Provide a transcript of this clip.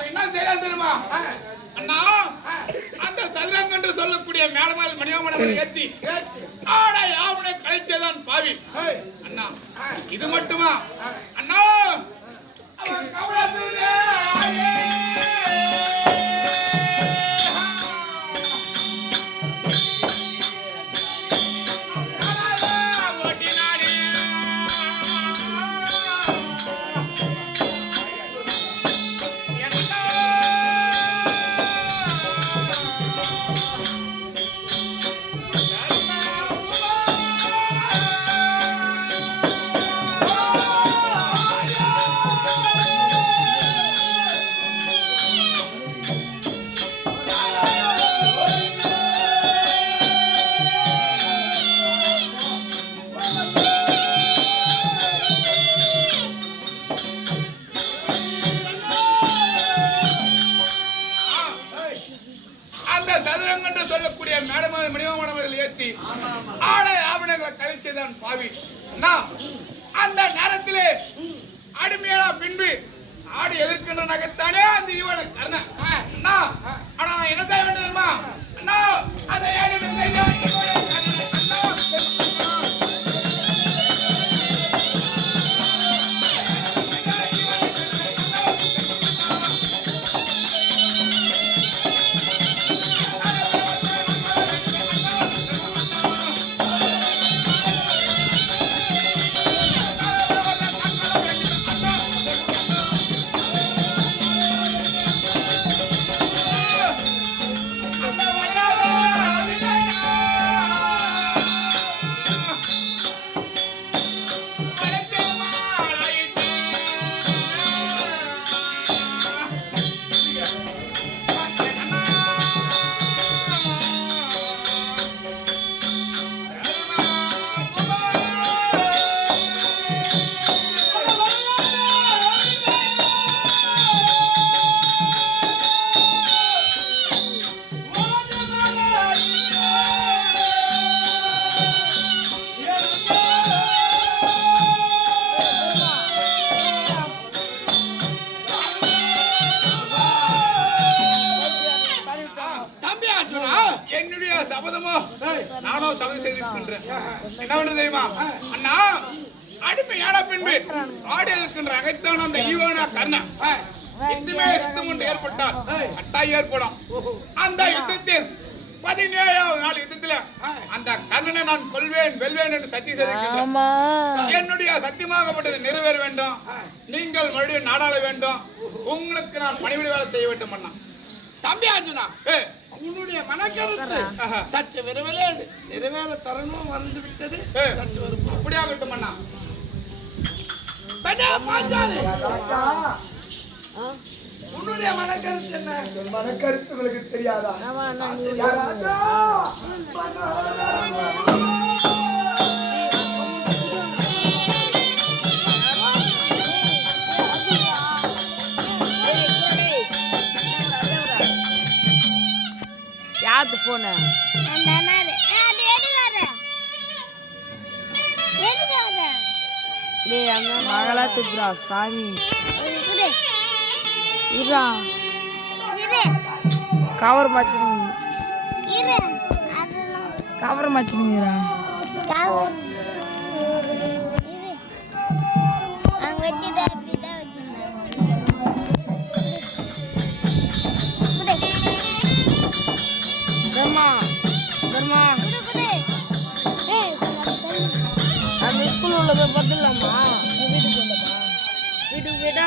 என்ன செய்ய தெரியுமா அண்ணா அந்த சதுரங்க என்று சொல்லக்கூடிய மேலமால் மணியமனவரை ஏத்தி ஆடை ஆவணை கலைச்சதான் பாவி அண்ணா இது மட்டுமா அண்ணா கவலை சொல்லக்கூடிய மேடம மணிவமனவர்கள் ஏற்றி ஆடை ஆவணங்களை கழிச்சதான் பாவி. அண்ணா, அந்த நேரத்திலே அடிமையா பின்பு ஆடு எதிர்க்கின்ற நகைத்தானே அந்த இவன கர்ணன் அண்ணா ஆனா என்ன செய்ய வேண்டும் அண்ணா அதை சபதமோ நானும் சபதம் செய்திருக்கின்றேன். என்ன பண்றது தெரியுமா? அண்ணா அடிமையான பின்பு. ஆடு இருக்கின்ற அகைத்தான அந்த ஈவானா கர்ணன். யுத்தமே யுத்தம் ஒன்று ஏற்பட்டால் கட்டாயம் ஏற்படும். அந்த யுத்தத்தில் பதினேழாவது நாள் யுத்தத்துல அந்த கர்ணனை நான் கொல்வேன் வெல்வேன் என்று சத்தி செய்திருக்கின்றேன். என்னுடைய சத்தியமாகப்பட்டது நிறைவேற வேண்டும். நீங்கள் மறுபடியும் நாடாள வேண்டும். உங்களுக்கு நான் பணிவிடை வேலை செய்ய வேண்டும் அண்ணா. தம்பி அர்ஜுனா உன்னுடைய மனக்கருத்து. சற்று விரைவிலே நிறைவேற தருணம் வந்து விட்டது. சற்று வரும் அப்படியாகட்டும் அண்ணா. உன்னுடைய மனக்கருத்து என்ன? என் மனக்கருத்து உங்களுக்கு தெரியாதா? அங்க மகளா திப்புறா சாமி. இரு. கவர். அதெல்லாம். கவர் மச்சினுங்கிறா உள்ள போய் பார்த்துடலாமா வீட்டுக்கு போயிட்டா வீட்டுக்கு போயிட்டா?